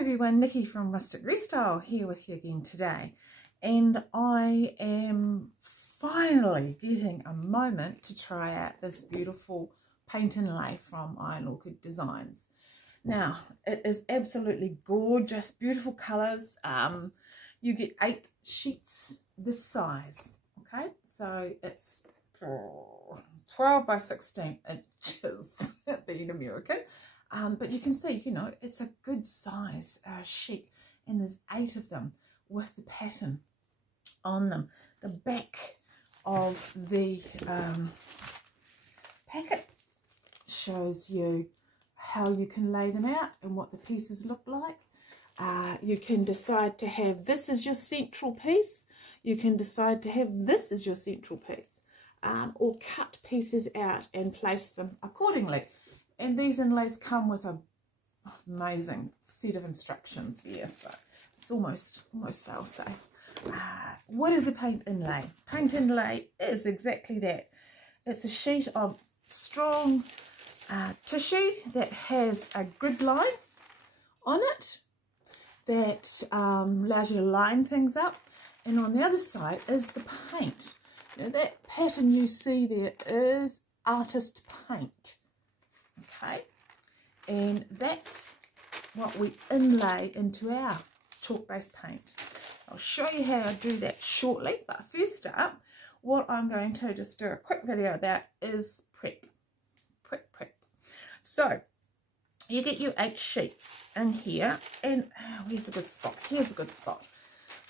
everyone, Nikki from Rustic Restyle here with you again today, and I am finally getting a moment to try out this beautiful Paint Inlay from Iron Orchid Designs. Now, it is absolutely gorgeous, beautiful colours. You get 8 sheets this size, okay? So it's 12 by 16 inches, being American. But you can see, you know, it's a good size sheet, and there's 8 of them with the pattern on them. The back of the packet shows you how you can lay them out and what the pieces look like. You can decide to have this as your central piece. You can decide to have this as your central piece, or cut pieces out and place them accordingly. And these inlays come with an amazing set of instructions there, so it's almost fail-safe. What is a paint inlay? Paint inlay is exactly that. It's a sheet of strong tissue that has a grid line on it that allows you to line things up, and on the other side is the paint. Now that pattern you see there is artist paint. Okay, and that's what we inlay into our chalk-based paint. I'll show you how I do that shortly, but first up, what I'm going to just do a quick video about is prep. So you get your 8 sheets in here, and where's a good spot? Here's a good spot.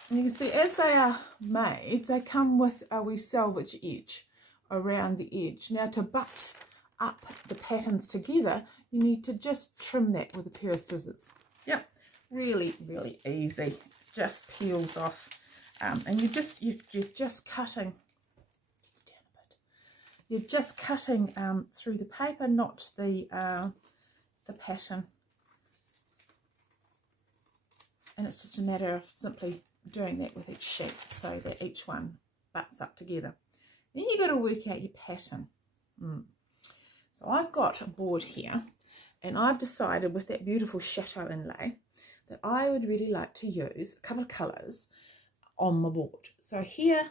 And you can see as they are made, they come with a wee selvage edge around the edge. Now, to butt up the patterns together, you need to just trim that with a pair of scissors. Yep, really easy. Just peels off, and you're just cutting. Down a bit. You're just cutting through the paper, not the pattern. And it's just a matter of simply doing that with each sheet so that each one butts up together. Then you've got to work out your pattern. So I've got a board here, and I've decided with that beautiful Chateau inlay that I would really like to use a couple of colours on my board. So here,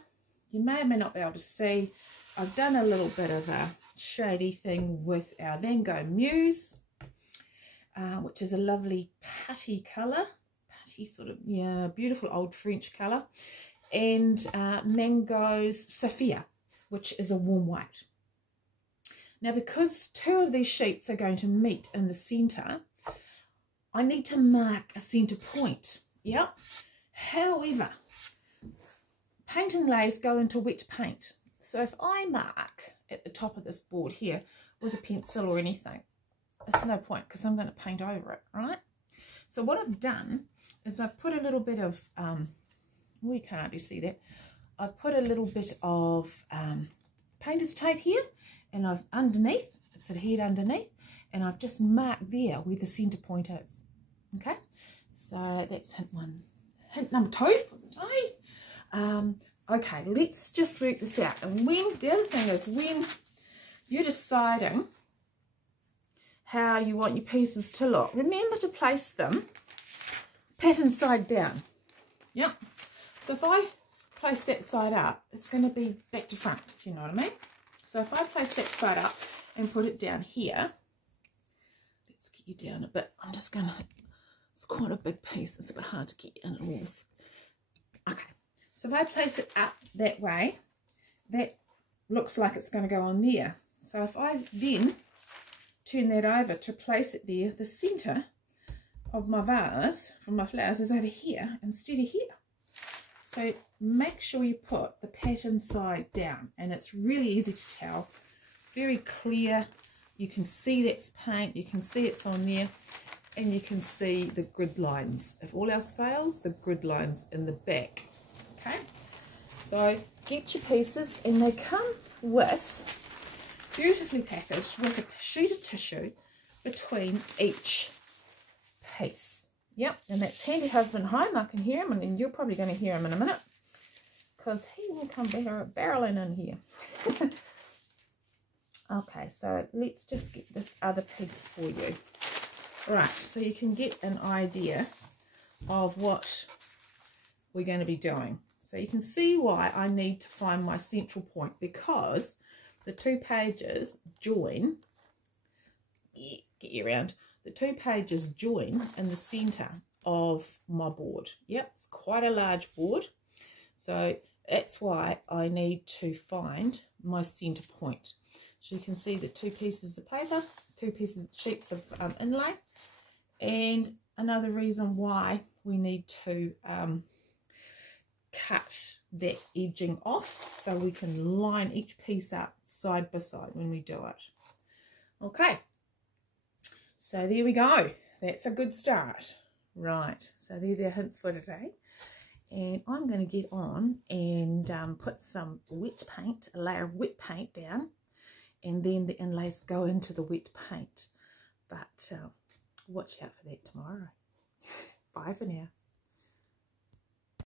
you may or may not be able to see, I've done a little bit of a shady thing with our Van Gogh Muse, which is a lovely putty colour, putty sort of, yeah, beautiful old French colour, and Mango's Sophia, which is a warm white. Now, because 2 of these sheets are going to meet in the centre, I need to mark a centre point. Yeah. However, paint inlays go into wet paint. So if I mark at the top of this board here with a pencil or anything, it's no point because I'm going to paint over it, right? So what I've done is I've put a little bit of, we can't hardly see that, I've put a little bit of painter's tape here, and I've underneath, it's adhered underneath, and I've just marked there where the centre point is. Okay, so that's hint 1. Hint number 2 for the day. Okay, let's just work this out. And the other thing is, when you're deciding how you want your pieces to look, remember to place them pattern side down. Yep. So if I place that side up, it's going to be back to front, if you know what I mean. So if I place that side up and put it down here, let's get you down a bit. I'm just going to, it's quite a big piece. It's a bit hard to get in all this. Okay, so if I place it up that way, that looks like it's going to go on there. So if I then turn that over to place it there, the centre of my vase from my flowers is over here instead of here. So make sure you put the pattern side down, and it's really easy to tell, very clear. You can see that's paint, you can see it's on there, and you can see the grid lines. If all else fails, the grid lines in the back. Okay, so get your pieces, and they come with, beautifully packaged, with a sheet of tissue between each piece. Yep, and that's Handy Husband home. I can hear him, and you're probably going to hear him in a minute because he will come barreling in here. Okay, so let's just get this other piece for you. Right, so you can get an idea of what we're going to be doing. So you can see why I need to find my central point, because the two pages join, get you around, the two pages join in the center of my board. Yep, it's quite a large board, so that's why I need to find my center point. So you can see the two pieces of paper, sheets of inlay, and another reason why we need to cut that edging off so we can line each piece up side by side when we do it. Okay, so there we go. That's a good start. Right, so there's our hints for today. And I'm going to get on and put some wet paint, a layer of wet paint down, and then the inlays go into the wet paint. But watch out for that tomorrow. Bye for now.